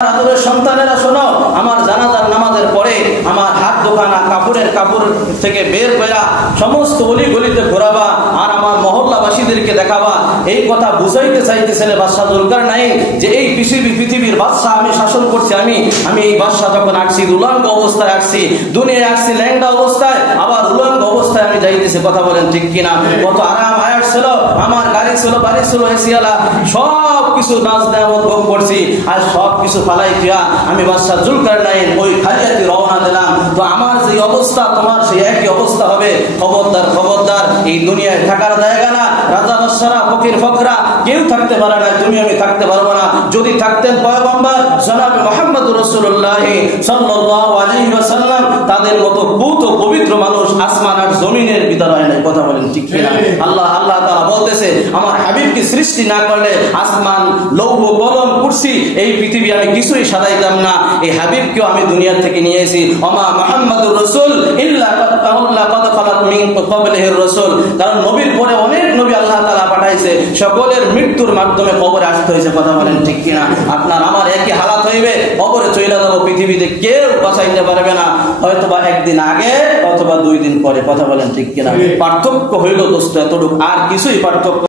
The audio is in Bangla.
আদরের সন্তানেরা শোনো, আমার জানাজার নামাজের পরে আমার হাত দোকানা কাপড় থেকে বের করে সমস্ত অলি গলিতে ঘোরাবা আর আমার মহল্লাবাসীদেরকে দেখাবা। এই কথা বুঝাইতে চাইতেছেন বাদশাহ জুলকারনাইন যে এই পৃথিবীর বাদশাহ আমি শাসন করছি। আমি এই বাদশাহ যখন আসছি উলঙ্গ অবস্থায় আসছি, দুনিয়ায় আসছি ল্যাংড়া অবস্থায়, আবার উলঙ্গ অবস্থায় আমি যাইতেছি। কথা বলেন ঠিক কিনা? কত আরাম আয়াস ছিল, আমার গাড়ি ছিল, বাড়ি ছিল, এসিয়ালা, সব কিছু নাচ নেয়ামত ভোগ করছি। আর সব কিছু ফালাই দিয়া আমি বাদশাহ জুলকারনাইন ওই খালিয়াতে রওনা দিলাম। তো আমার যে অবস্থা তোমার সেই একই অবস্থা হবে। খবরদার, এই দুনিয়ায় থাকার জায়গা না। রাজা বাদশারা, ফকির ফকরা কেউ থাকতে পারে না, তুমি আমি থাকতে পারবো না। যদি থাকতেন পয়গম্বর জনাবে মুহাম্মদুর রাসূলুল্লাহ সাল্লাল্লাহু আলাইহি ওয়াসাল্লাম, তাদের মতো পুত ও পবিত্র মানুষ আসমান আর জমিনের ভিতরে হয় নাই। কথা বলেন ঠিক কিনা? আল্লাহ তাআলা বলতেছে আমার হাবিবকে সৃষ্টি না করলে আসমান, লৌহ, কলম, কুরসি, এই পৃথিবী আমি কিছুই সাজাইতাম না। এই হাবিবকেও আমি দুনিয়া থেকে নিয়ে এসেছি। ওমা মুহাম্মাদুর রাসূল ইল্লা ক্বাদ খালাত মিন ক্বাবলিহির রাসূল। কারণ নবীর পরে অনেক নবী আল্লাহ তাআলা পাঠাইছে, সকলের মৃত্যুর মাধ্যমে কবরে আসতে হয়েছে। কথা বলেন ঠিক কিনা? আপনার আমার একই হালাত হইবে, কবরে চলে যাব। পৃথিবীতে কেউ বাঁচাইতে পারবে না, হয়তোবা একদিন আগে অথবা 2 দিন পরে। কথা বলেন ঠিক কিনা? পার্থক্য হইল দোস্ত এতটুকু, আর কিছুই পার্থক্য